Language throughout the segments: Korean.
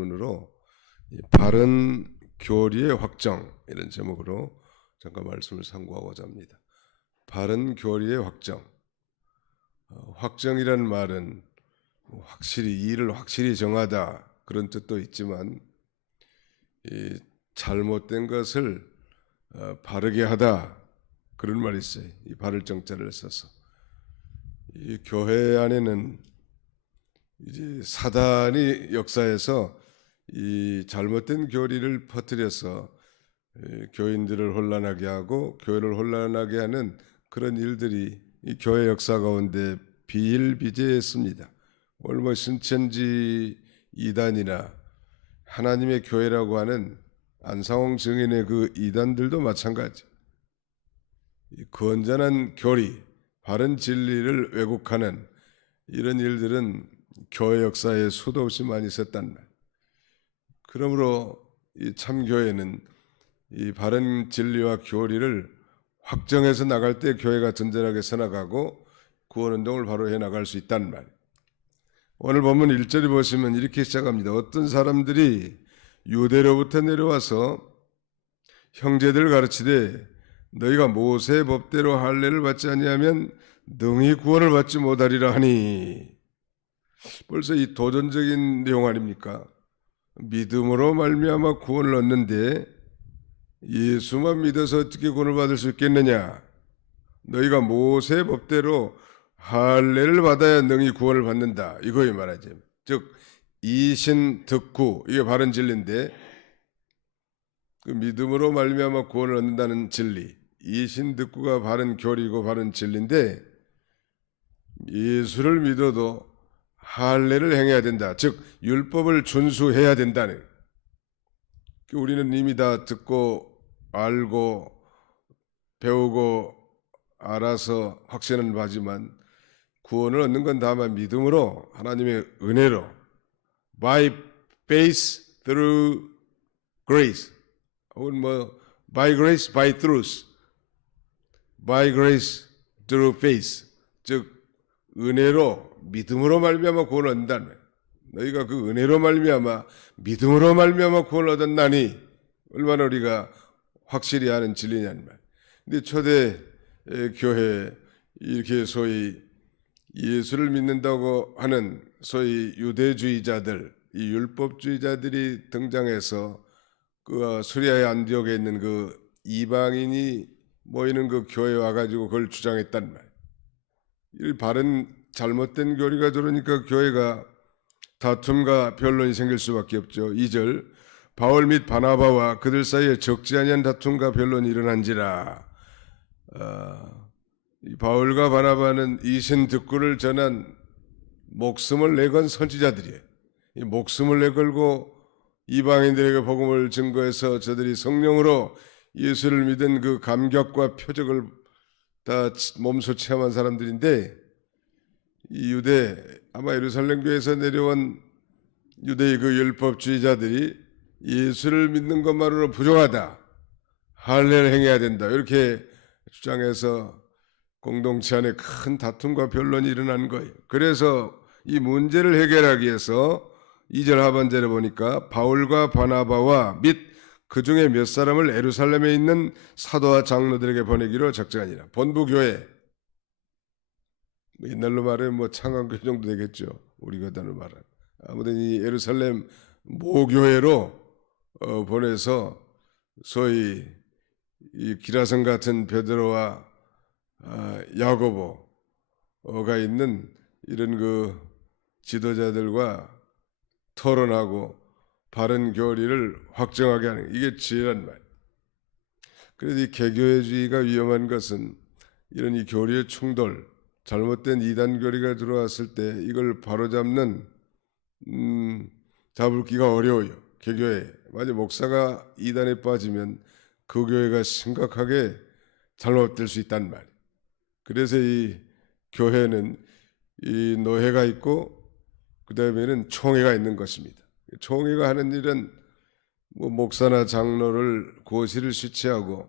본문으로 이 바른 교리의 확정 이런 제목으로 잠깐 말씀을 상고하고자 합니다. 바른 교리의 확정. 어, 확정이라는 말은 뭐 확실히 일을 확실히 정하다 그런 뜻도 있지만 이 잘못된 것을 어, 바르게 하다 그런 말이 있어요. 이 바를 정자를 써서 이 교회 안에는 이제 사단이 역사에서 이 잘못된 교리를 퍼뜨려서 에, 교인들을 혼란하게 하고 교회를 혼란하게 하는 그런 일들이 이 교회 역사 가운데 비일비재했습니다. 오늘 뭐 신천지 이단이나 하나님의 교회라고 하는 안상홍 증인의 그 이단들도 마찬가지. 이 건전한 교리, 바른 진리를 왜곡하는 이런 일들은 교회 역사에 수도 없이 많이 있었단 말. 그러므로 이 참교회는 이 바른 진리와 교리를 확정해서 나갈 때 교회가 든든하게 서나가고 구원 운동을 바로 해 나갈 수 있다는 말. 오늘 본문 1절에 보시면 이렇게 시작합니다. 어떤 사람들이 유대로부터 내려와서 형제들 가르치되 너희가 모세 법대로 할례를 받지 아니하면 능히 구원을 받지 못하리라 하니 벌써 이 도전적인 내용 아닙니까? 믿음으로 말미암아 구원을 얻는데 예수만 믿어서 어떻게 구원을 받을 수 있겠느냐? 너희가 모세 법대로 할례를 받아야 능히 구원을 받는다. 이거에 말하죠. 즉 이신 득구 이게 바른 진리인데 그 믿음으로 말미암아 구원을 얻는다는 진리. 이신 득구가 바른 교리고 바른 진리인데 예수를 믿어도 할례를 행해야 된다. 즉 율법을 준수해야 된다는. 그 우리는 이미 다 듣고 알고 배우고 알아서 확신은 하지만 구원을 얻는 건 다만 믿음으로 하나님의 은혜로 by faith through grace 혹은 뭐 by grace by truth by grace through faith 즉 은혜로 믿음으로 말미암아 구원을 얻는다는. 너희가 그 은혜로 말미암아 믿음으로 말미암아 구원을 얻었나니 얼마나 우리가 확실히 아는 진리냐는 말. 근데 초대 에, 교회 이렇게 소위 예수를 믿는다고 하는 소위 유대주의자들, 이 율법주의자들이 등장해서 그 수리아의 안디옥에 있는 그 이방인이 모이는 그 교회에 와가지고 그걸 주장했단 말. 이 바른 잘못된 교리가 들어오니까 교회가 다툼과 변론이 생길 수밖에 없죠. 2절 바울 및 바나바와 그들 사이에 적지 아니한 다툼과 변론이 일어난지라. 어, 이 바울과 바나바는 이신 득구를 전한 목숨을 내건 선지자들이에요. 이 목숨을 내걸고 이방인들에게 복음을 증거해서 저들이 성령으로 예수를 믿은 그 감격과 표적을 다 몸소 체험한 사람들인데 이 유대 아마 예루살렘 교회에서 내려온 유대의 그 율법주의자들이 예수를 믿는 것만으로 부족하다. 할례를 행해야 된다. 이렇게 주장해서 공동체 안에 큰 다툼과 변론이 일어난 거예요. 그래서 이 문제를 해결하기 위해서 2절 하반절에 보니까 바울과 바나바와 및 그 중에 몇 사람을 에루살렘에 있는 사도와 장로들에게 보내기로 작정하니라. 본부 교회. 옛날로 말하면 뭐 창안교회 정도 되겠죠. 우리가 다는 말은. 아무튼 이 에루살렘 모교회로 어, 보내서 소위 이 기라성 같은 베드로와 아, 야고보가 있는 이런 그 지도자들과 토론하고 바른 교리를 확정하게 하는 이게 지혜란 말. 그래서 이 개교회주의가 위험한 것은 이런 이 교리의 충돌, 잘못된 이단 교리가 들어왔을 때 이걸 바로잡는 음, 잡을 기가 어려워요. 개교회. 만약 목사가 이단에 빠지면 그 교회가 심각하게 잘못될 수 있단 말. 그래서 이 교회는 이 노회가 있고 그 다음에는 총회가 있는 것입니다. 총회가 하는 일은 뭐 목사나 장로를 고시를 시치하고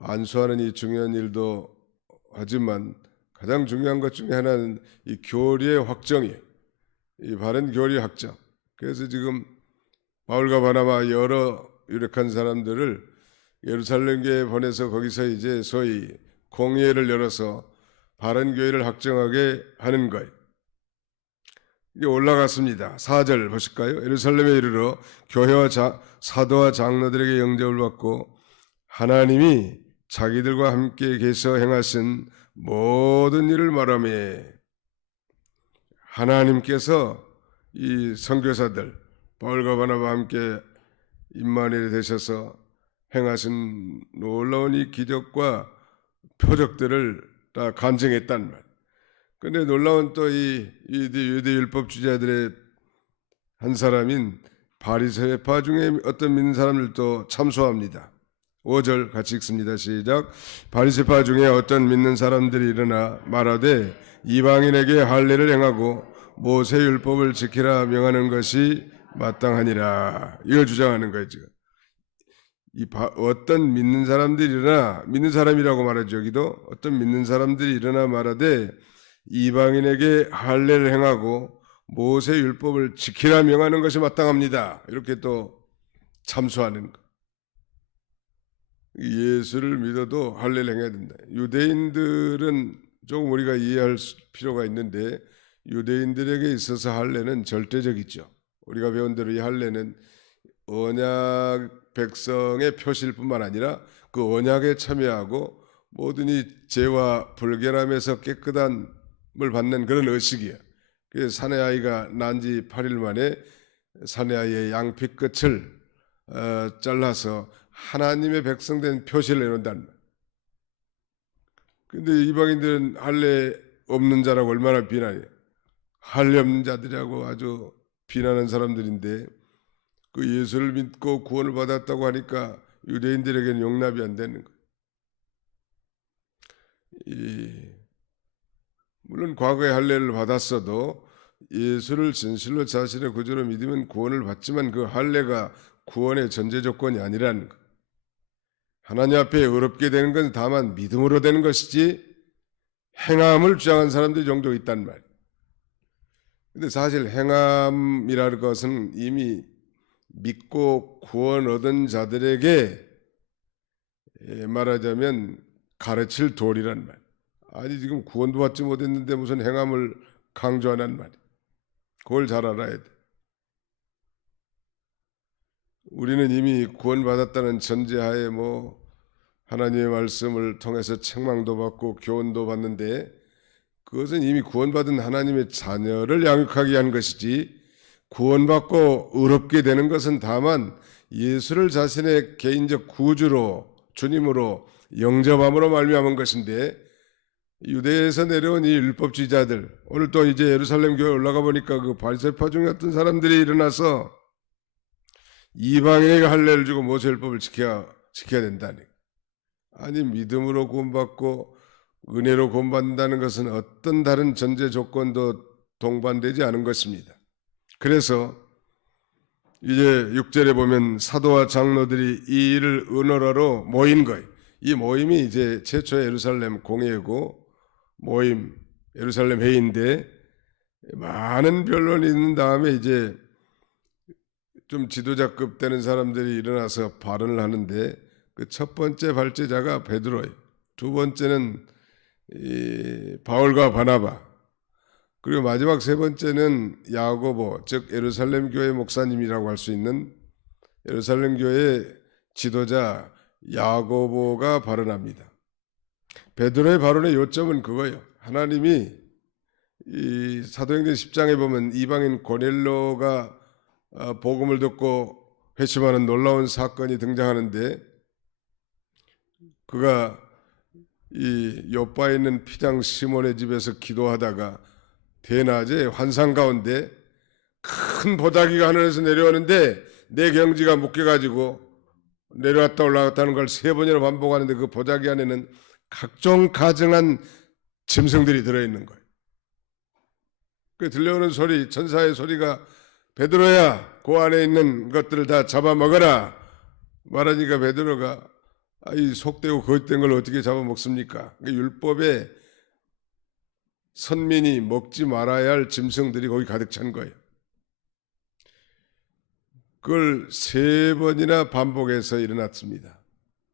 안수하는 이 중요한 일도 하지만 가장 중요한 것 중에 하나는 이 교리의 확정이에요. 이 바른 교리 확정. 그래서 지금 바울과 바나바 여러 유력한 사람들을 예루살렘 교회에 보내서 거기서 이제 소위 공회를 열어서 바른 교회를 확정하게 하는 거예요. 올라갔습니다. 4절 보실까요? 예루살렘에 이르러 교회와 자, 사도와 장로들에게 영접을 받고 하나님이 자기들과 함께 계셔 행하신 모든 일을 말하며 하나님께서 이 선교사들 바울과 바나바와 함께 임마누엘이 되셔서 행하신 놀라운 이 기적과 표적들을 다 간증했단 말. 근데 놀라운 또 이 유대 율법 주자들의 한 사람인 바리새파 중에 어떤 믿는 사람들도 참소합니다. 5절 같이 읽습니다. 시작. 바리새파 중에 어떤 믿는 사람들이 일어나 말하되 이방인에게 할례를 행하고 모세 율법을 지키라 명하는 것이 마땅하니라. 이걸 주장하는 거예요. 이 바, 어떤 믿는 사람들이 일어나 믿는 사람이라고 말하죠. 여기도 어떤 믿는 사람들이 일어나 말하되 이방인에게 할례를 행하고 모세 율법을 지키라 명하는 것이 마땅합니다. 이렇게 또 참수하는 것. 예수를 믿어도 할례를 행해야 된다. 유대인들은 조금 우리가 이해할 필요가 있는데 유대인들에게 있어서 할례는 절대적이죠. 우리가 배운 대로 이 할례는 언약 백성의 표시일 뿐만 아니라 그 언약에 참여하고 모든 이 죄와 불결함에서 깨끗함을 받는 그런 의식이에요. 그래서 사내 아이가 난 지 8일 만에 사내 아이의 양피 끝을 어, 잘라서 하나님의 백성된 표시를 내놓는다는 말. 근데 이방인들은 할례 없는 자라고 얼마나 비난해요. 할례 없는 자들이라고 아주 비난하는 사람들인데 그 예수를 믿고 구원을 받았다고 하니까 유대인들에게는 용납이 안 되는 거예요. 이, 물론 과거에 할례를 받았어도 예수를 진실로 자신의 구주로 믿으면 구원을 받지만 그 할례가 구원의 전제 조건이 아니라는 것. 하나님 앞에 어렵게 되는 건 다만 믿음으로 되는 것이지 행함을 주장한 사람들이 종종 있단 말이에요. 근데 사실 행함이라는 것은 이미 믿고 구원 얻은 자들에게 예, 말하자면 가르칠 도리란 말. 아니 지금 구원도 받지 못했는데 무슨 행함을 강조하는 말. 그걸 잘 알아야 돼. 우리는 이미 구원받았다는 전제하에 뭐 하나님의 말씀을 통해서 책망도 받고 교훈도 받는데 그것은 이미 구원받은 하나님의 자녀를 양육하게 한 것이지 구원받고 의롭게 되는 것은 다만 예수를 자신의 개인적 구주로 주님으로 영접함으로 말미암은 것인데 유대에서 내려온 이 율법주의자들 오늘 또 이제 예루살렘 교회 올라가 보니까 그 바리새파 중에 어떤 사람들이 일어나서 이방인에게 할례를 주고 모세 율법을 지켜야 지켜야 된다니 아니 믿음으로 구원받고 은혜로 구원받는다는 것은 어떤 다른 전제 조건도 동반되지 않은 것입니다. 그래서 이제 6절에 보면 사도와 장로들이 이 일을 은어라로 모인 거예요. 이 모임이 이제 최초의 예루살렘 공회고 모임 예루살렘 회의인데 많은 변론이 있는 다음에 이제 좀 지도자급 되는 사람들이 일어나서 발언을 하는데 그 첫 번째 발제자가 베드로예요. 두 번째는 이 바울과 바나바 그리고 마지막 세 번째는 야고보 즉 예루살렘 교회 목사님이라고 할 수 있는 예루살렘 교회 지도자 야고보가 발언합니다. 베드로의 발언의 요점은 그거예요. 하나님이 이 사도행전 10장에 보면 이방인 고넬로가 어, 복음을 듣고 회심하는 놀라운 사건이 등장하는데 그가 이 요바에 있는 피장 시몬의 집에서 기도하다가 대낮에 환상 가운데 큰 보자기가 하늘에서 내려오는데 내 경지가 묶여가지고 내려왔다 올라갔다는 걸 세 번이나 반복하는데 그 보자기 안에는 각종 가증한 짐승들이 들어있는 거예요. 그 들려오는 소리, 천사의 소리가 베드로야, 그 안에 있는 것들을 다 잡아먹어라. 말하니까 베드로가 아, 이 속되고 거짓된 걸 어떻게 잡아먹습니까? 그 율법에 선민이 먹지 말아야 할 짐승들이 거기 가득 찬 거예요. 그걸 세 번이나 반복해서 일어났습니다.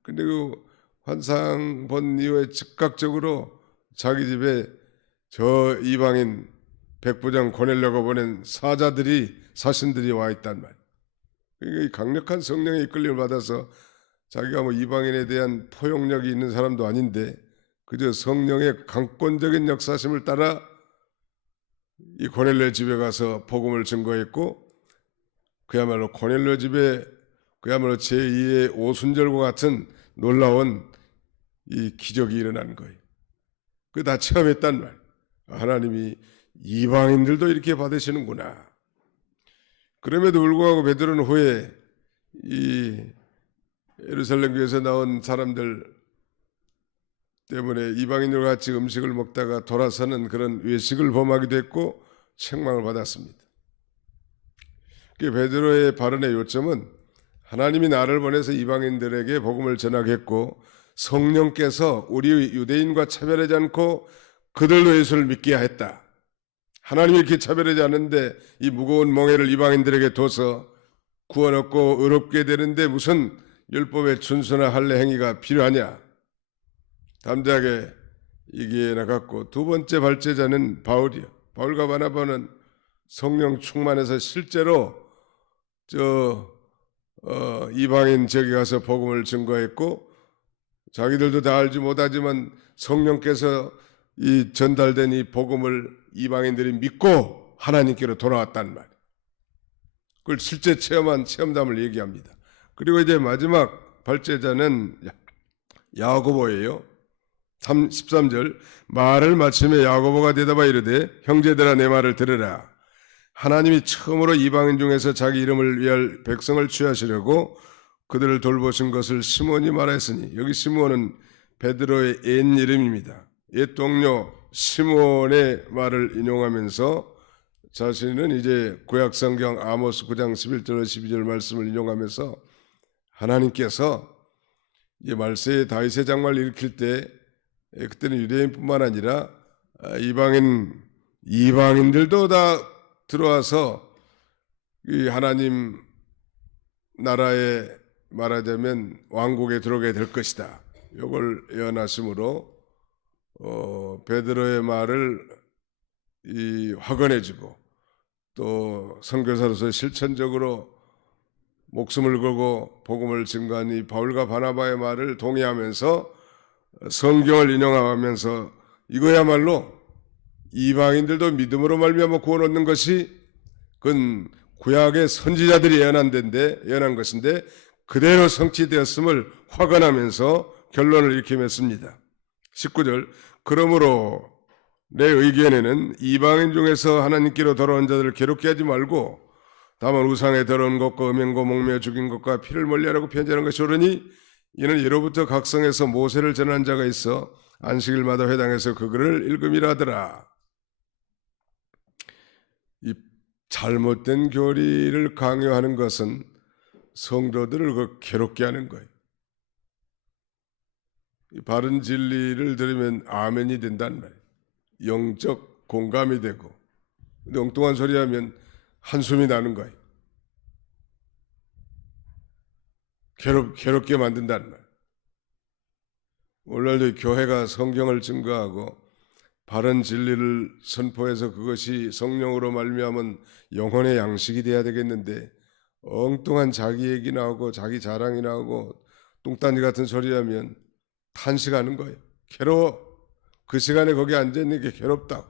근데 그 환상 본 이후에 즉각적으로 자기 집에 저 이방인 백부장 보내려고 보낸 사자들이 사신들이 와 있단 말. 이게 강력한 성령의 이끌림을 받아서 자기가 뭐 이방인에 대한 포용력이 있는 사람도 아닌데 그저 성령의 강권적인 역사심을 따라 이 고넬료 집에 가서 복음을 증거했고 그야말로 고넬료 집에 그야말로 제2의 오순절과 같은 놀라운 이 기적이 일어난 거예요. 그다 체험했단 말. 하나님이 이방인들도 이렇게 받으시는구나. 그럼에도 불구하고 베드로는 후에 이 예루살렘 교회에서 나온 사람들 때문에 이방인들과 같이 음식을 먹다가 돌아서는 그런 외식을 범하기도 했고 책망을 받았습니다. 그 베드로의 발언의 요점은 하나님이 나를 보내서 이방인들에게 복음을 전하겠고 성령께서 우리 유대인과 차별하지 않고 그들도 예수를 믿게 했다. 하나님이 이렇게 차별하지 않는데 이 무거운 멍에를 이방인들에게 둬서 구원 얻고 의롭게 되는데 무슨 율법의 준수나 할례 행위가 필요하냐? 담대하게 얘기해 나갔고 두 번째 발제자는 바울이요. 바울과 바나바는 성령 충만해서 실제로 저 어, 이방인 저기 가서 복음을 증거했고 자기들도 다 알지 못하지만 성령께서 이 전달된 이 복음을 이방인들이 믿고 하나님께로 돌아왔단 말. 그걸 실제 체험한 체험담을 얘기합니다. 그리고 이제 마지막 발제자는 야- 야고보예요. 3, 13절 말을 마침에 야고보가 대답하 이르되 형제들아 내 말을 들으라. 하나님이 처음으로 이방인 중에서 자기 이름을 위할 백성을 취하시려고 그들을 돌보신 것을 시몬이 말했으니 여기 시몬은 베드로의 옛 이름입니다. 옛 동료 시몬의 말을 인용하면서 자신은 이제 구약 성경 아모스 9장 11절 12절 말씀을 인용하면서 하나님께서 이 말세의 다윗의 장마를 일으킬 때 에, 그때는 유대인뿐만 아니라 아, 이방인 이방인들도 다 들어와서 이 하나님 나라에 말하자면 왕국에 들어오게 될 것이다. 이걸 예언하심으로 어, 베드로의 말을 이 확언해주고 또 선교사로서 실천적으로 목숨을 걸고 복음을 증거한 이 바울과 바나바의 말을 동의하면서 성경을 인용하면서 이거야말로 이방인들도 믿음으로 말미암아 구원 얻는 것이 그건 구약의 선지자들이 예언한 데인데 예언한 것인데 그대로 성취되었음을 확언하면서 결론을 이렇게 맺습니다. 19절 그러므로 내 의견에는 이방인 중에서 하나님께로 돌아온 자들을 괴롭게 하지 말고 다만 우상에 더러운 것과 음행과 목매 죽인 것과 피를 멀리하라고 편지하는 것이 옳으니 이는 이로부터 각성에서 모세를 전한 자가 있어 안식일마다 회당에서 그 글을 읽음이라더라. 이 잘못된 교리를 강요하는 것은 성도들을 그 괴롭게 하는 거예요. 이 바른 진리를 들으면 아멘이 된단 말이에요. 영적 공감이 되고 근데 엉뚱한 소리 하면 한숨이 나는 거예요. 괴롭, 괴롭게 만든다는 말. 오늘날도 교회가 성경을 증거하고 바른 진리를 선포해서 그것이 성령으로 말미암은 영혼의 양식이 돼야 되겠는데 엉뚱한 자기 얘기 나오고 자기 자랑이 나오고 뚱딴지 같은 소리 하면 탄식하는 거예요. 괴로워. 그 시간에 거기 앉아 있는 게 괴롭다.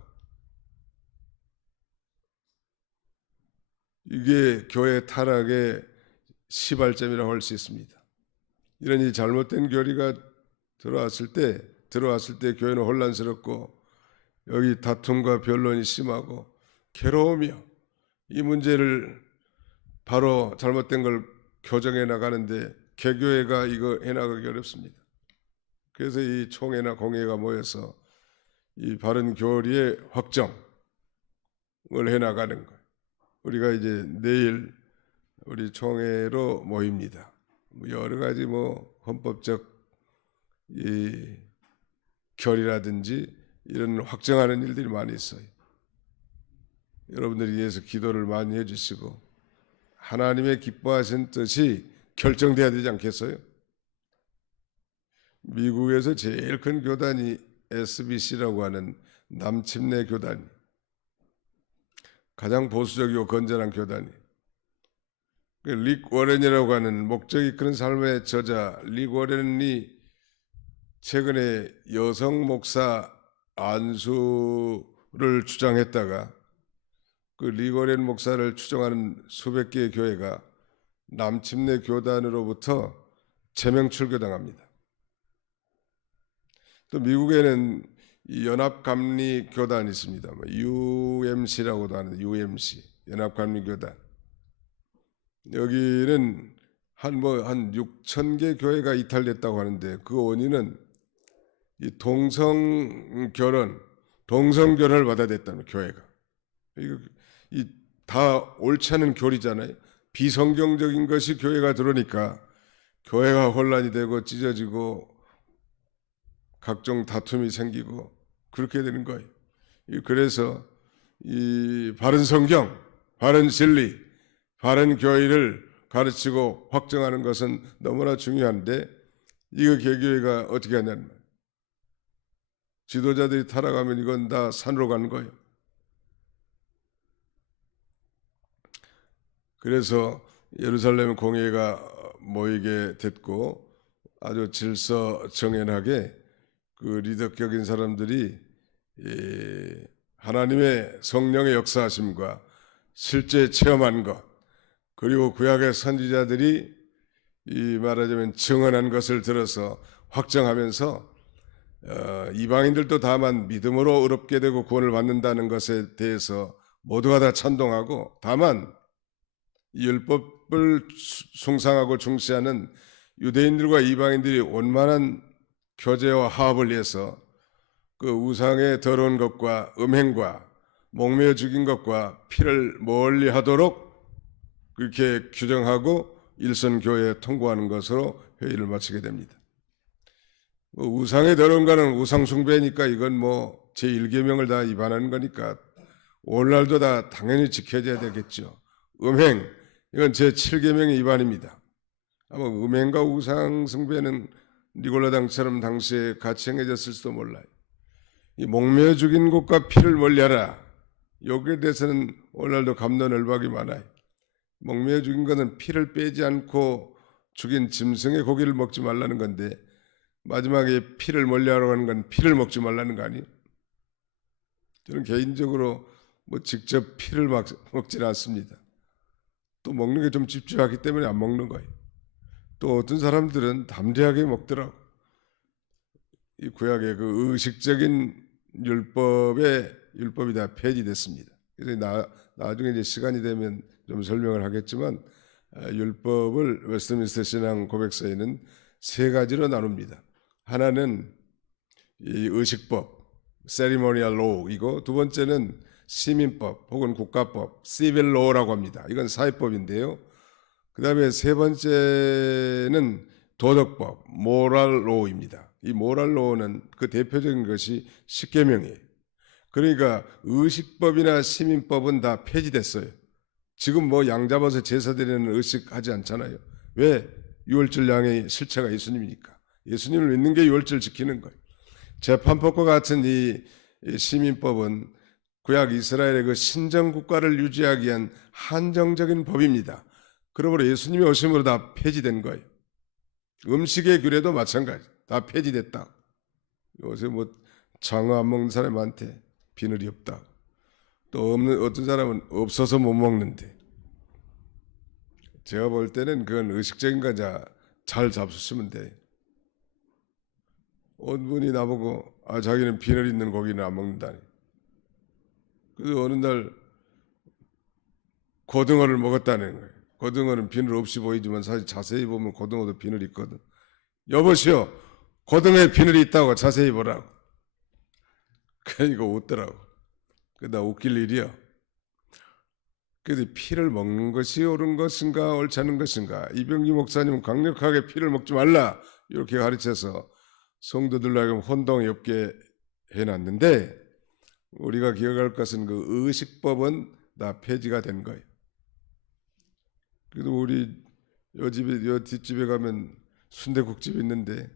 이게 교회 타락의 시발점이라고 할 수 있습니다. 이런 이 잘못된 교리가 들어왔을 때 들어왔을 때 교회는 혼란스럽고 여기 다툼과 변론이 심하고 괴로우며 이 문제를 바로 잘못된 걸 교정해 나가는데 개교회가 이거 해 나가기 어렵습니다. 그래서 이 총회나 공회가 모여서 이 바른 교리의 확정을 해 나가는 거예요. 우리가 이제 내일 우리 총회로 모입니다. 뭐 여러 가지 뭐 헌법적 이 결이라든지 이런 확정하는 일들이 많이 있어요. 여러분들이 위해서 기도를 많이 해주시고 하나님의 기뻐하신 뜻이 결정돼야 되지 않겠어요? 미국에서 제일 큰 교단이 SBC라고 하는 남침내 교단, 가장 보수적이고 건전한 교단이. 그릭 워렌이라고 하는 목적이 이끄는 삶의 저자 릭 워렌이 최근에 여성 목사 안수를 주장했다가 그 리거렌 목사를 추종하는 수백 개의 교회가 남침내 교단으로부터 제명 출교당합니다. 또 미국에는 이 연합감리 교단이 있습니다. 뭐 UMC라고도 하는 UMC 연합감리 교단. 여기는 한 뭐한 6천 개 교회가 이탈됐다고 하는데 그 원인은 이 동성 결혼, 동성 결혼을 받아들였다는 교회가. 이거 이 다 옳지 않은 교리잖아요. 비성경적인 것이 교회가 들어오니까 교회가 혼란이 되고 찢어지고 각종 다툼이 생기고 그렇게 되는 거예요. 이 그래서 이 바른 성경, 바른 진리, 바른 교회를 가르치고 확정하는 것은 너무나 중요한데 이거 개교회가 어떻게 하냐는 말이에요. 지도자들이 타락하면 이건 다 산으로 가는 거예요. 그래서 예루살렘 공회가 모이게 됐고 아주 질서 정연하게 그 리더격인 사람들이 이 하나님의 성령의 역사하심과 실제 체험한 것 그리고 구약의 선지자들이 이 말하자면 증언한 것을 들어서 확정하면서 어, 이방인들도 다만 믿음으로 의롭게 되고 구원을 받는다는 것에 대해서 모두가 다 찬동하고 다만 이 율법을 수- 숭상하고 중시하는 유대인들과 이방인들이 원만한 교제와 화합을 위해서 그 우상의 더러운 것과 음행과 목매어 죽인 것과 피를 멀리 하도록 그렇게 규정하고 일선 교회에 통보하는 것으로 회의를 마치게 됩니다. 뭐 우상의 더러운 거는 우상 숭배니까 이건 뭐 제1계명을 다 위반하는 거니까 오늘날도 다 당연히 지켜져야 되겠죠. 음행 이건 제 7계명의 위반입니다. 아마 음행과 우상 숭배는 니골라 당처럼 당시에 같이 행해졌을지도 몰라요. 이 목매어 죽인 곳과 피를 멀리하라. 여기에 대해서는 오늘날도 감론을박이 많아요. 목매어 죽인 것은 피를 빼지 않고 죽인 짐승의 고기를 먹지 말라는 건데 마지막에 피를 멀리하라고 하는 건 피를 먹지 말라는 거 아니에요? 저는 개인적으로 뭐 직접 피를 막, 먹지는 않습니다. 또 먹는 게 좀 집중하기 때문에 안 먹는 거예요. 또 어떤 사람들은 담대하게 먹더라고. 이 구약의 그 의식적인 율법의 율법이 다 폐지됐습니다. 그래서 나, 나중에 이제 시간이 되면 좀 설명을 하겠지만 아, 율법을 웨스트민스터 신앙 고백서에는 세 가지로 나눕니다. 하나는 이 의식법, 세리모니얼 로우이고 두 번째는 시민법 혹은 국가법, 시빌 로우라고 합니다. 이건 사회법인데요. 그 다음에 세 번째는 도덕법, 모랄 로우입니다. 이 모랄 로우는 그 대표적인 것이 십계명이에요. 그러니까 의식법이나 시민법은 다 폐지됐어요. 지금 뭐 양 잡아서 제사 드리는 의식하지 않잖아요. 왜? 유월절 양의 실체가 예수님이니까. 예수님을 믿는 게 유월절 지키는 거예요. 재판법과 같은 이이 시민법은 구약 이스라엘의 그 신정 국가를 유지하기 위한 한정적인 법입니다. 그러므로 예수님의 오심으로 다 폐지된 거예요. 음식의 규례도 마찬가지. 다 폐지됐다. 요새 뭐 장어 안 먹는 사람한테 비늘이 없다. 또 없는 어떤 사람은 없어서 못 먹는데. 제가 볼 때는 그건 의식적인 거자 잘 잡수시면 돼. 어느 분이 나보고 아 자기는 비늘 있는 고기는 안 먹는다니. 그래서 어느 날 고등어를 먹었다는 거예요. 고등어는 비늘 없이 보이지만 사실 자세히 보면 고등어도 비늘이 있거든. 여보시오, 고등어에 비늘이 있다고 자세히 보라고. 그러니까 웃더라고. 그나 웃길 일이야. 그래서 피를 먹는 것이 옳은 것인가 옳지 않은 것인가 이병기 목사님은 강력하게 피를 먹지 말라 이렇게 가르쳐서 하여금 혼동이 없게 해놨는데 우리가 기억할 것은 그 의식법은 다 폐지가 된 거예요. 그래도 우리 여 집에 여 뒷집에 가면 순대국집 있는데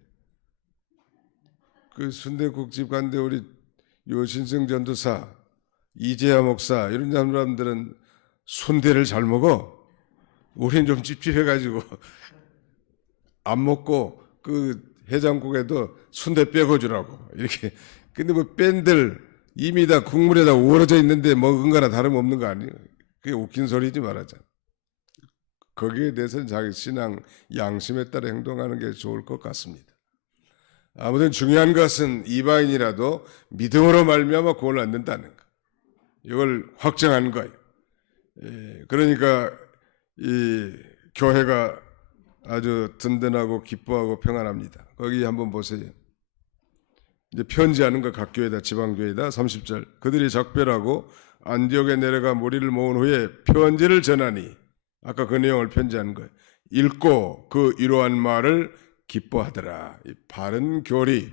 그 순대국집 간데 우리 요신승 전도사 이재하 목사 이런 사람들은 순대를 잘 먹어. 우리는 좀 찝찝해가지고 안 먹고 그 해장국에도 순대 빼고 주라고 이렇게. 근데 뭐 뺀들 이미 다 국물에다 우러져 있는데 먹은 거나 다름없는 거 아니에요. 그게 웃긴 소리지 말하자. 거기에 대해서는 자기 신앙 양심에 따라 행동하는 게 좋을 것 같습니다. 아무튼 중요한 것은 이방인이라도 믿음으로 말미암아 구원을 얻는다는 거. 이걸 확정한 거예요. 예, 그러니까 이 교회가 아주 든든하고 기뻐하고 평안합니다. 거기 한번 보세요. 이제 편지하는 거각 교회다 지방 교회다 30절 그들이 작별하고 안디옥에 내려가 무리를 모은 후에 편지를 전하니 아까 그 내용을 편지한 거예요. 읽고 그 이러한 말을 기뻐하더라. 이 바른 교리를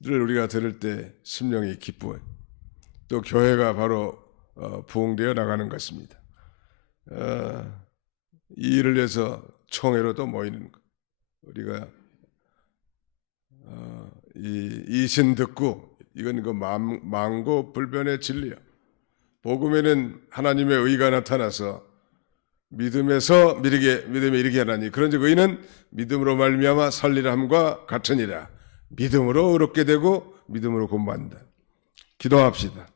우리가 들을 때 심령이 기뻐요. 또 교회가 바로 어, 부흥되어 나가는 것입니다. 어, 이 일을 위해서 총회로 또 모이는 것. 우리가 어, 이 이신 듣고 이건 그 망, 망고 불변의 진리야. 복음에는 하나님의 의가 나타나서 믿음에서 믿게 믿음에 이르게 하나니 그런즉 의는 믿음으로 말미암아 살리람과 같으니라. 믿음으로 의롭게 되고 믿음으로 공부한다. 기도합시다.